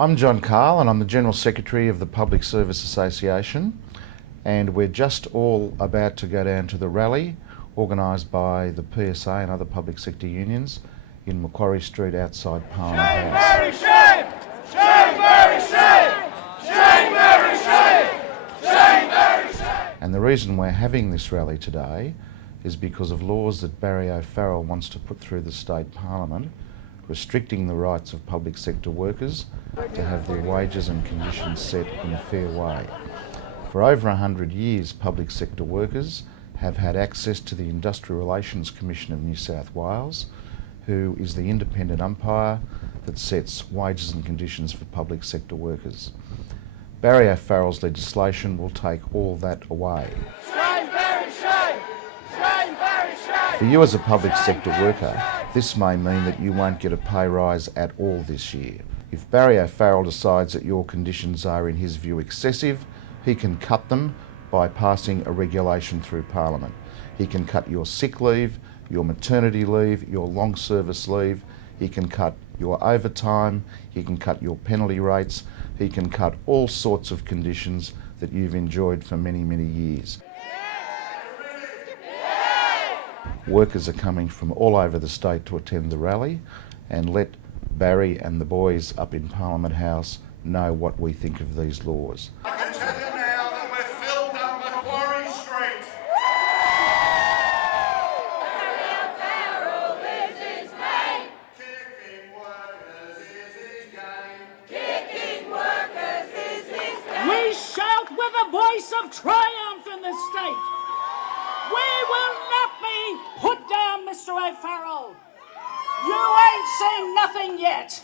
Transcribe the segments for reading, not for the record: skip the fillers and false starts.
I'm John Cahill and I'm the General Secretary of the Public Service Association, and we're just all about to go down to the rally organised by the PSA and other public sector unions in Macquarie Street outside Parliament House. Shame! Shame! Shame! Shame! Shame! Shame! Shame! And the reason we're having this rally today is because of laws that Barry O'Farrell wants to put through the state parliament, restricting the rights of public sector workers to have their wages and conditions set in a fair way. For over 100 years, public sector workers have had access to the Industrial Relations Commission of New South Wales, who is the independent umpire that sets wages and conditions for public sector workers. Barry O'Farrell's legislation will take all that away. Shame, Barry, shame! Shame, Barry, shame! For you as a public sector worker, this may mean that you won't get a pay rise at all this year. If Barry O'Farrell decides that your conditions are, in his view, excessive, he can cut them by passing a regulation through Parliament. He can cut your sick leave, your maternity leave, your long service leave. He can cut your overtime. He can cut your penalty rates. He can cut all sorts of conditions that you've enjoyed for many, many years. Workers are coming from all over the state to attend the rally, and let Barry and the boys up in Parliament House know what we think of these laws. I can tell you now that we're filled up Macquarie Street. Barry O'Farrell lives his name. Kicking workers is his game. Kicking workers is his name. We shout with a voice of triumph in the state. We will not be put down, Mr. O'Farrell. You ain't seen nothing yet.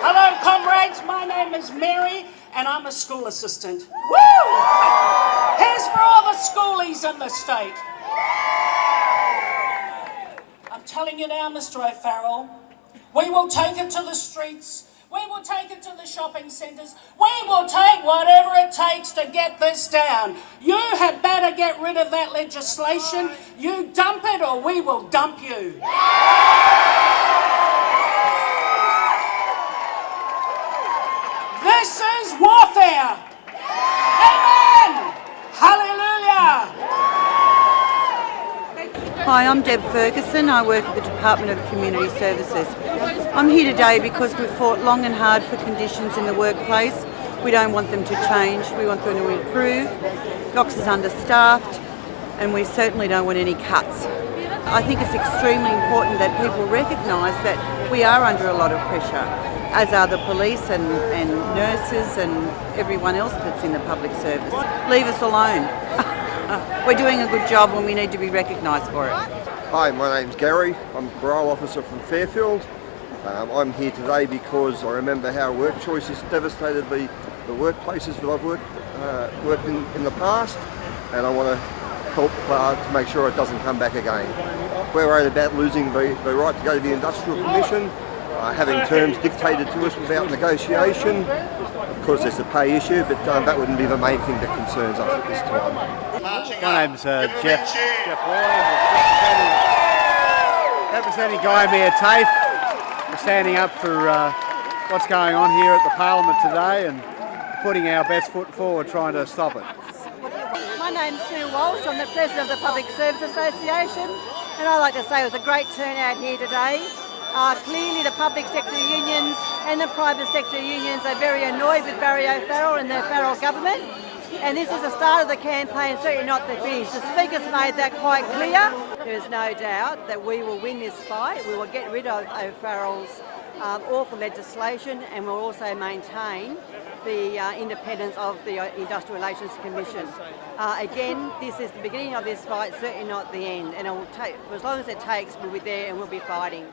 Hello, comrades. My name is Mary, and I'm a school assistant. Woo! Here's for all the schoolies in the state. I'm telling you now, Mr. O'Farrell, we will take it to the streets. We will take it to the shopping centres. We will take whatever it takes to get this down. You had better get rid of that legislation. You dump it or we will dump you. This is warfare. Amen. Hallelujah. Hi, I'm Deb Ferguson. I work at the Department of Community Services. I'm here today because we've fought long and hard for conditions in the workplace. We don't want them to change, we want them to improve. Docs is understaffed and we certainly don't want any cuts. I think it's extremely important that people recognise that we are under a lot of pressure, as are the police and nurses and everyone else that's in the public service. Leave us alone. We're doing a good job and we need to be recognised for it. Hi, my name's Gary. I'm a parole officer from Fairfield. I'm here today because I remember how work choices devastated the workplaces that I've worked in the past, and I want to help to make sure it doesn't come back again. We're worried about losing the right to go to the Industrial Commission, having terms dictated to us without negotiation. Of course there's the pay issue, but that wouldn't be the main thing that concerns us at this time. My name's Jeff Warren, representing Guy Mayor TAFE. We're standing up for what's going on here at the Parliament today and putting our best foot forward trying to stop it. My name's Sue Walsh. I'm the President of the Public Service Association, and I'd like to say it was a great turnout here today. Clearly the public sector unions and the private sector unions are very annoyed with Barry O'Farrell and the O'Farrell government, and this is the start of the campaign, certainly not the finish. The Speaker's made that quite clear. There is no doubt that we will win this fight. We will get rid of O'Farrell's awful legislation, and we'll also maintain the independence of the Industrial Relations Commission. Again, this is the beginning of this fight, certainly not the end, and it will take, for as long as it takes, we'll be there and we'll be fighting.